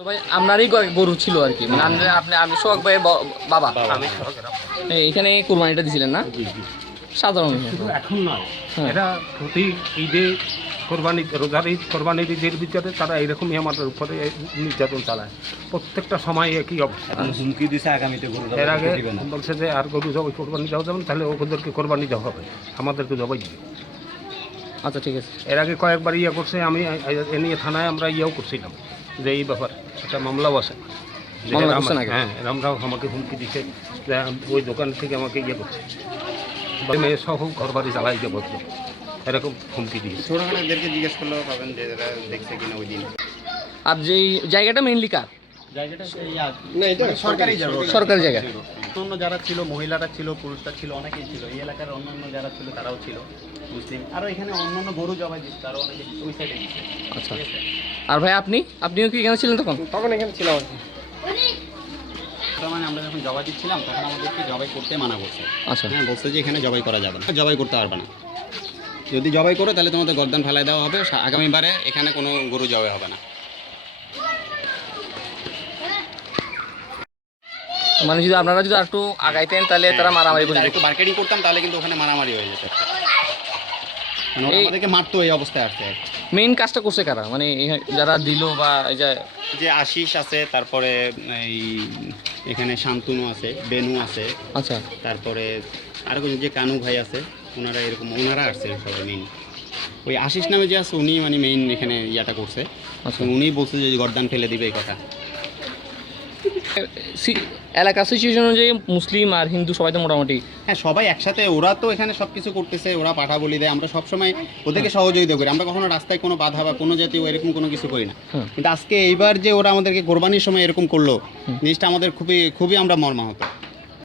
তো ভাই আপনারই গরু ছিল আর কি। মানে আপনি আপনি আপনি সোহাগ ভাইয়ের বাবা। আমি এখানে কোরবানিটা দিছিলেন না? সাধারণ। এখন নয় হ্যাঁ। এটা প্রতি ঈদে কোরবানি রোজার ঈদ কোরবানির ঈদের ভিতরে তারা এইরকমই আমাদের উপরে নির্যাতন চালায়। প্রত্যেকটা সময় একই অবস্থা। হুমকি দিছে আগামীতে এর আগে বলছে যে আর গরু জবাই কোরবানি দেওয়া যাবেন তাহলে ওদেরকে কোরবানি দেওয়া হবে। আমাদেরকে জবাই দিবে। আচ্ছা ঠিক আছে। এর আগে কয়েকবার ইয়ে করছে আমি এ নিয়ে থানায় আমরা ইয়েও করছিলাম। যে এই ব্যাপার একটা মামলাও আছে। যে মামলা এরা করছেন আমা- আগে? হ্যাঁ এরামরাও আমাকে হুমকি দিচ্ছে যে ওই দোকান থেকে আমাকে ইয়ে করছে। মেয়ে সহ ঘর বাড়ি জ্বালাই দেবো এরকম হুমকি দিয়েছে। ছোটখানাদেরকে জিজ্ঞেস করলেও পাবেন যে এরা দেখছে কিনা ওই দিন। আর যেই জায়গাটা মেইনলি কার? জায়গাটা সেই না এটা সরকারি জায়গা। সরকারি জায়গা। অন্য যারা ছিল মহিলারা ছিল পুরুষরা ছিল অনেকেই ছিল। এই এলাকার অন্যান্য যারা ছিল তারাও ছিল মুসলিম। আরও এখানে অন্যান্য গরু জবাই দিচ্ছে আরও অনেকে ওই সাইডে দিচ্ছে। আচ্ছা। আর ভাই আপনি? আপনিও কি এখানে ছিলেন তখন? তখন এখানে ছিলাম মানে আমরা যখন জবাই দিচ্ছিলাম তখন আমাদেরকে জবাই করতে মানা করছে। আচ্ছা। হ্যাঁ বলছে যে এখানে জবাই করা যাবে না। জবাই করতে পারবে না। যদি জবাই করো তাহলে তোমাদের গর্দান ফেলাই দেওয়া হবে। আগামীবারে এখানে কোনো গরু জবাই হবে না। মানে যদি আপনারা যদি একটু আগাইতেন তাহলে তারা মারামারি করে যদি একটু মার্কেটিং করতাম তাহলে কিন্তু ওখানে মারামারি হয়ে যেত। আমাদেরকে মারতো এই অবস্থায় আর কি। মেইন কাজটা করছে কারা? মানে যারা দিল বা এই যে যে আশিস আছে তারপরে এই এখানে শান্তনু আছে বেনু আছে আচ্ছা। তারপরে আরও যে কানু ভাই আছে ওনারা এরকম ওনারা আসছে সবাই মেইন ওই আশিস নামে যে আছে উনি মানে মেইন এখানে ইয়াটা করছে। আচ্ছা। উনি বলছে যে গর্দান ফেলে দিবে এই কথা। এলাকার সিচুয়েশন অনুযায়ী মুসলিম আর হিন্দু সবাই তো মোটামুটি। হ্যাঁ সবাই একসাথে ওরা তো এখানে সব কিছু করতেছে ওরা পাঠা বলি দেয়। আমরা সবসময় ওদেরকে সহযোগিতা করি। আমরা কখনো রাস্তায় কোনো বাধা বা কোনো জাতীয় এরকম কোনো কিছু করি না। কিন্তু আজকে এইবার যে ওরা আমাদেরকে কোরবানির সময় এরকম করল জিনিসটা আমাদের খুবই খুবই আমরা মর্মাহত।